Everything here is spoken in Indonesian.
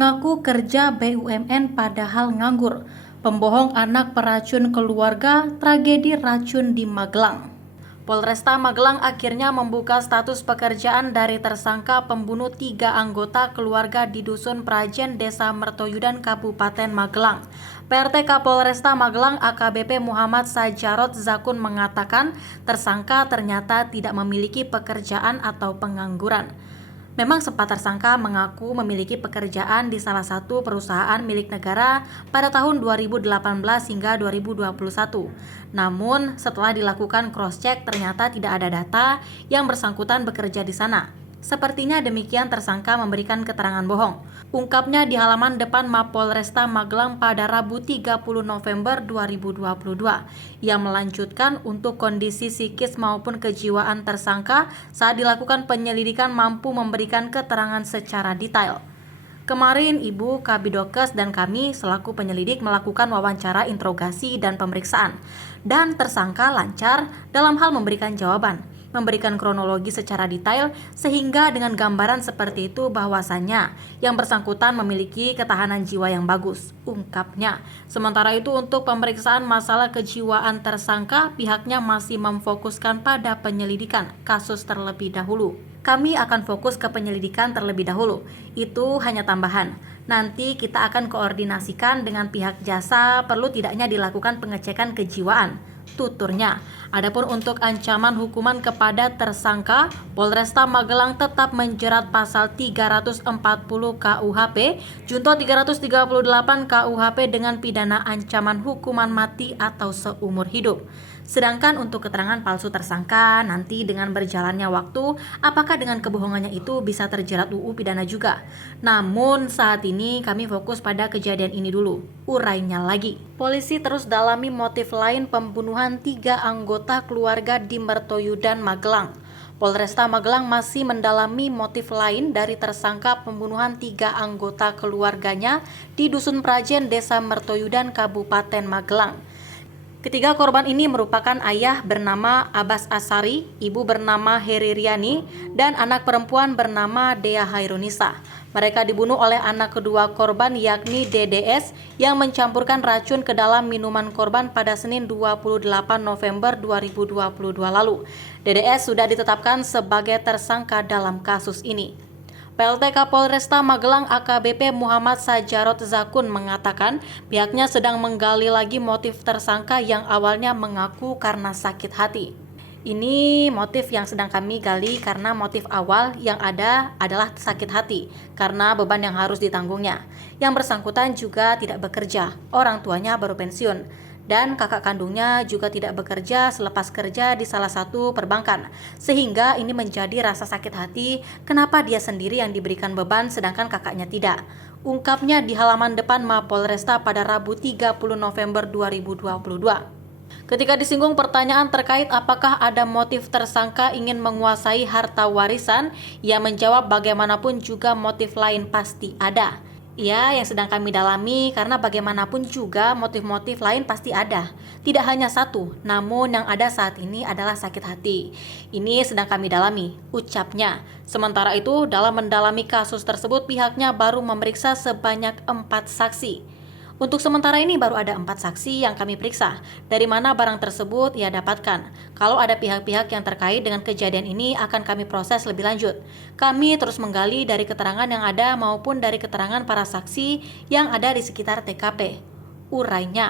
Ngaku kerja BUMN padahal nganggur. Pembohong anak peracun keluarga, tragedi racun di Magelang. Polresta Magelang akhirnya membuka status pekerjaan dari tersangka pembunuh 3 anggota keluarga di Dusun Prajen, Desa Mertoyudan, Kabupaten Magelang. PRT Kapolresta Magelang AKBP Muhammad Sajarot Zakun mengatakan tersangka ternyata tidak memiliki pekerjaan atau pengangguran. Memang sempat tersangka mengaku memiliki pekerjaan di salah satu perusahaan milik negara pada tahun 2018 hingga 2021. Namun, setelah dilakukan cross-check ternyata tidak ada data yang bersangkutan bekerja di sana. Sepertinya demikian tersangka memberikan keterangan bohong. Ungkapnya di halaman depan Mapolresta Magelang pada Rabu 30 November 2022. Ia melanjutkan untuk kondisi psikis maupun kejiwaan tersangka saat dilakukan penyelidikan mampu memberikan keterangan secara detail. Kemarin Ibu Kabidokes dan kami selaku penyelidik melakukan wawancara interogasi dan pemeriksaan. Dan tersangka lancar dalam hal memberikan jawaban, memberikan kronologi secara detail sehingga dengan gambaran seperti itu bahwasannya yang bersangkutan memiliki ketahanan jiwa yang bagus, ungkapnya. Sementara itu untuk pemeriksaan masalah kejiwaan tersangka pihaknya masih memfokuskan pada penyelidikan kasus terlebih dahulu. Kami akan fokus ke penyelidikan terlebih dahulu. Itu hanya tambahan. Nanti kita akan koordinasikan dengan pihak jasa perlu tidaknya dilakukan pengecekan kejiwaan, tuturnya. Adapun untuk ancaman hukuman kepada tersangka, Polresta Magelang tetap menjerat pasal 340 KUHP, junto 338 KUHP dengan pidana ancaman hukuman mati atau seumur hidup. Sedangkan untuk keterangan palsu tersangka, nanti dengan berjalannya waktu, apakah dengan kebohongannya itu bisa terjerat UU pidana juga. Namun saat ini kami fokus pada kejadian ini dulu, urainya lagi. Polisi terus dalami motif lain pembunuhan 3 anggota keluarga di Mertoyudan, Magelang. Polresta Magelang masih mendalami motif lain dari tersangka pembunuhan 3 anggota keluarganya di Dusun Prajen, Desa Mertoyudan, Kabupaten Magelang. Ketiga korban ini merupakan ayah bernama Abbas Asari, ibu bernama Heri Riani, dan anak perempuan bernama Dea Hairunisa. Mereka dibunuh oleh anak kedua korban yakni DDS yang mencampurkan racun ke dalam minuman korban pada Senin 28 November 2022 lalu. DDS sudah ditetapkan sebagai tersangka dalam kasus ini. PLT Kapolresta Magelang AKBP Muhammad Sajarot Zakun mengatakan pihaknya sedang menggali lagi motif tersangka yang awalnya mengaku karena sakit hati. Ini motif yang sedang kami gali karena motif awal yang ada adalah sakit hati karena beban yang harus ditanggungnya. Yang bersangkutan juga tidak bekerja, orang tuanya baru pensiun. Dan kakak kandungnya juga tidak bekerja selepas kerja di salah satu perbankan. Sehingga ini menjadi rasa sakit hati kenapa dia sendiri yang diberikan beban sedangkan kakaknya tidak. Ungkapnya di halaman depan Mapolresta pada Rabu 30 November 2022. Ketika disinggung pertanyaan terkait apakah ada motif tersangka ingin menguasai harta warisan, ia menjawab bagaimanapun juga motif lain pasti ada. Ya, yang sedang kami dalami karena bagaimanapun juga motif-motif lain pasti ada. Tidak hanya satu, namun yang ada saat ini adalah sakit hati. Ini sedang kami dalami, ucapnya. Sementara itu, dalam mendalami kasus tersebut pihaknya baru memeriksa sebanyak 4 saksi. Untuk sementara ini baru ada 4 saksi yang kami periksa. Dari mana barang tersebut ia dapatkan. Kalau ada pihak-pihak yang terkait dengan kejadian ini akan kami proses lebih lanjut. Kami terus menggali dari keterangan yang ada maupun dari keterangan para saksi yang ada di sekitar TKP. Urainya.